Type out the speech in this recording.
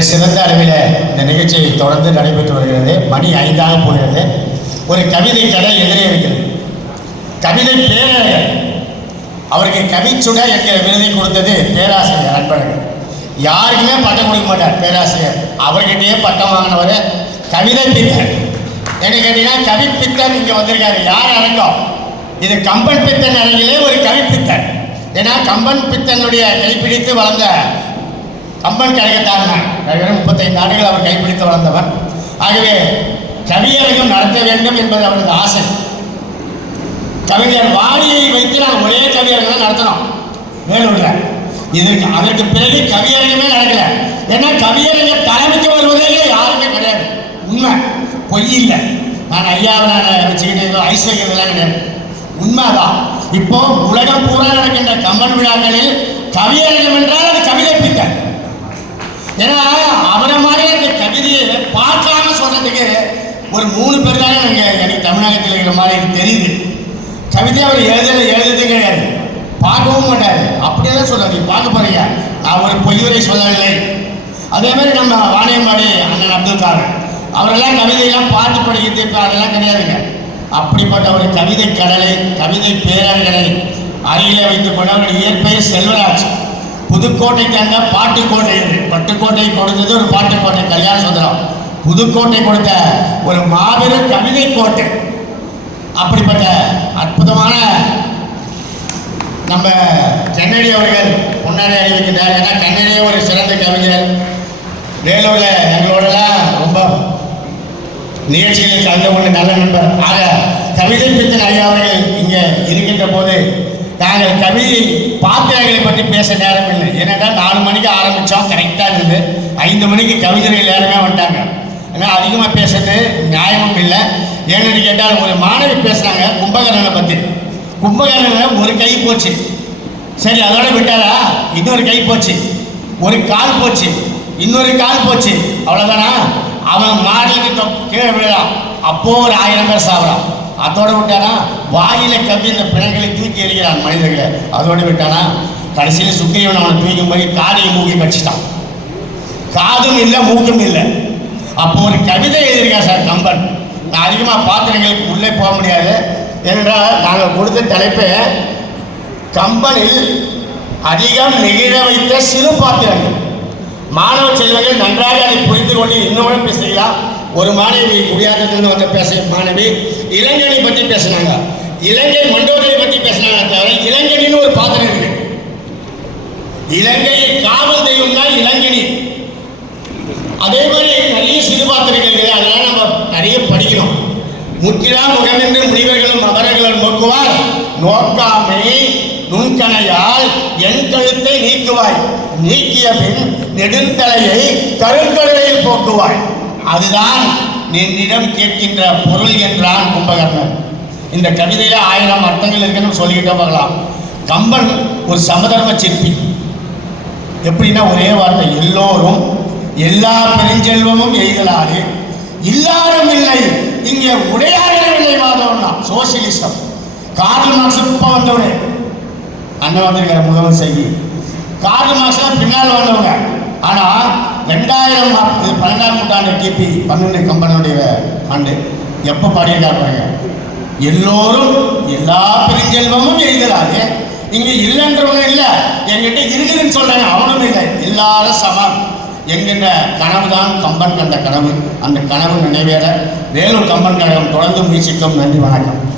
மிக சிறந்த அளவில் இந்த நிகழ்ச்சி தொடர்ந்து நடைபெற்று வருகிறது. மணி ஐந்தாக போகிறது. ஒரு கவிதை கடை எதிரே இருக்கிறது. கவிதை பேரழகர் அவருக்கு கவிச்சுடா என்கிற விருதை கொடுத்தது பேராசிரியர் அன்பழகன். யாருக்குமே பட்டம் கொடுக்க மாட்டார் பேராசிரியர். அவர்கிட்டயே பட்டம் வாங்கினவர் கவிதை பித்தன் என்ன கேட்டீங்கன்னா கவி பித்தன் இங்கே வந்திருக்காரு. யார் அரங்கம் இது கம்பன் பித்தன் அரங்கிலே ஒரு கவி பித்தன் ஏன்னா கம்பன் பித்தனுடைய கைப்பிடித்து வளர்ந்த கம்பன் கழகத்தான் கழகம் முப்பத்தைந்து ஆண்டுகள் அவர் கைப்பிடித்து வளர்ந்தவர். ஆகவே கவியரகம் நடத்த வேண்டும் என்பது அவரது ஆசை. கவிஞர் வாணியை வைத்து நான் ஒரே கவியரகம் தான் நடத்தினோம் வேலூர்ல. இதற்கு அதற்கு பிறகு கவியரங்கமே நடக்கல. ஏன்னா கவியரங்க தலைமைக்கு வருவதே யாருமே கிடையாது. உண்மை. பொய் இல்லை. நான் ஐயாவை நான் வச்சுக்கிட்டு ஏதோ ஐஸ் வைக்கிறதுலாம் கிடையாது. உண்மைதான். இப்போ உலகம் பூரா நடக்கின்ற கம்பன் விழாக்களில் கவியரங்கம் என்றால் அது கவிதை பித்தன் ஏன்னா அவரை மாதிரி அந்த கவிதையை பார்க்காம சொன்னதுக்கு ஒரு மூணு பேர் தானே எனக்கு எனக்கு தமிழகத்தில் இருக்கிற மாதிரி எனக்கு தெரியுது. கவிதை அவர் எழுதலை எழுதுறது கிடையாது. பார்க்கவும் மாட்டார். அப்படியே தான் சொல்றாரு. நீ பார்க்க போறீங்க நான் ஒரு பொய்யுரை சொல்லவில்லை. அதே மாதிரி நம்ம வாணியம்பாடி அண்ணன் அப்துல் காதர். அவரெல்லாம் கவிதையெல்லாம் பாட்டு படிக்கிறது இப்போ அதெல்லாம் கிடையாதுங்க. அப்படிப்பட்ட ஒரு கவிதை கடலை கவிதை பேரர்களை அருகிலே வைத்துக் கொண்டு இயற்பெயர் செல்வராஜ். புதுக்கோட்டைக்கு பாட்டுக்கோட்டை பட்டுக்கோட்டை கொடுத்தது ஒரு பாட்டுக்கோட்டை கல்யாண சுந்தரம் புதுக்கோட்டை கொடுத்த ஒரு மாபெரும் கவிதை கோட்டை அப்படிப்பட்ட அற்புதமான நம்ம கண்ணடி அவர்கள் முன்னாடி அறிவிக்கின்றார். ஏன்னா கண்ணடியே ஒரு சிறந்த கவிஞர். வேலூரில் எங்களோடலாம் ரொம்ப நிகழ்ச்சிகளில் கலந்து கொண்டு நல்ல நண்பர். ஆக கவிதை பித்தன் ஐயா அவர்கள் கவி கவிதை பாத்திரங்களை பற்றி பேச நேரம் இல்லை ஏனென்றால் நாலு மணிக்கு ஆரம்பித்தோம் கரெக்டாக இருந்தது. ஐந்து மணிக்கு கவிஞர்கள் நேரமே வந்துட்டாங்க. ஆனால் அதிகமாக பேசுறது நியாயமும் இல்லை. ஏன்னு கேட்டால் ஒரு மாணவி பேசுனாங்க கும்பகர்ணனை பற்றி கும்பகர்ணனில் ஒரு கை போச்சு. சரி அதோட விட்டாரா? இன்னொரு கை போச்சு. ஒரு கால் போச்சு. இன்னொரு கால் போச்சு. அவ்வளோதானா அவன் மாடலுக்கு கீழே விழலாம் அப்போ ஒரு ஆயிரம் பேர் சாப்பிட்றான் அதோட விட்டானா? வாயில கவி இந்த பிணங்களை தூக்கி எறிகிறான் மனிதர்களை. அதோட விட்டானா? கடைசியில் சுக்கிரவன் அவனை தூக்கும் போய் காதையும் மூக்கி கடிச்சிட்டான். காதும் இல்லை மூக்கும் இல்லை. அப்போ ஒரு கவிதை எழுதியிருக்கேன் சார் கம்பன் நான் அதிகமாக பாத்திரங்களுக்கு உள்ளே போக முடியாது. என்றால் நாங்கள் கொடுத்த தலைப்பே கம்பனில் அதிகம் நெகிழ வைத்த சிறு பாத்திரங்கள். மாணவ செல்வங்கள் நன்றாக அதை கொண்டு இன்னும் பேசுறீங்களா? ஒரு மாணவி குடியாத்தத்திலிருந்து வந்து பேச மாணவி இளைஞனை பற்றி பேசினாங்க. இலங்கை மண்டோதரை பற்றி பேசினாங்க தவிர இளைஞனின்னு ஒரு பாத்திரம் இருக்கு. இலங்கை காவல் தெய்வம் தான் இளைஞனி. அதே மாதிரி நிறைய சிறு பாத்திரங்கள் இருக்குது. அதெல்லாம் நம்ம நிறைய படிக்கணும். முற்றிலா முகமின்றி முனிவர்களும் அவர்களும் நோக்குவார். நோக்காமை நுண்கணையால் என் கழுத்தை நீக்குவாய். நீக்கிய பின் நெடுந்தலையை கருங்கடலில் போக்குவாய். அதுதான் என்னிடம் கேட்கின்ற பொருள் என்றான் கும்பகர்ணன். இந்த கவிதையில ஆயிரம் அர்த்தங்கள் இருக்குன்னு சொல்லிக்கிட்டே போகலாம். கம்பன் ஒரு சமதர்ம சிற்பி. எப்படின்னா ஒரே வார்த்தை எல்லோரும் எல்லா பெருஞ்செல்வமும் எய்தலாறு. இல்லாரும் இல்லை இங்கே உடையாரும் இல்லை வாதம்னா சோசியலிசம். கார்ல் மார்க்ஸ் இப்போ வந்தவனே. அண்ணன் வந்திருக்கிற முகமது செய்தி. கார்ல் மார்க்ஸ்லாம் பின்னால் வந்தவங்க. ஆனா ரெண்டாயிரம் இது பன்னெண்டாம் நூற்றாண்டு கிபி பன்னெண்டு கம்பனுடைய ஆண்டு. எப்போ பாடியிருக்காரு பாருங்க. எல்லோரும் எல்லா பெருஞ்செல்வமும் எழுதலாரு இங்க இல்லைன்றவங்க இல்ல. என்கிட்ட இருக்குதுன்னு சொல்றாங்க அவனும் இல்லை. எல்லாரும் சமம். என்கின்ற கனவு தான் கம்பன் கண்ட கனவு. அந்த கனவு நினைவேற. வேலூர் கம்பன் கழகம் தொடர்ந்து முயற்சிக்கும். நன்றி வணக்கம்.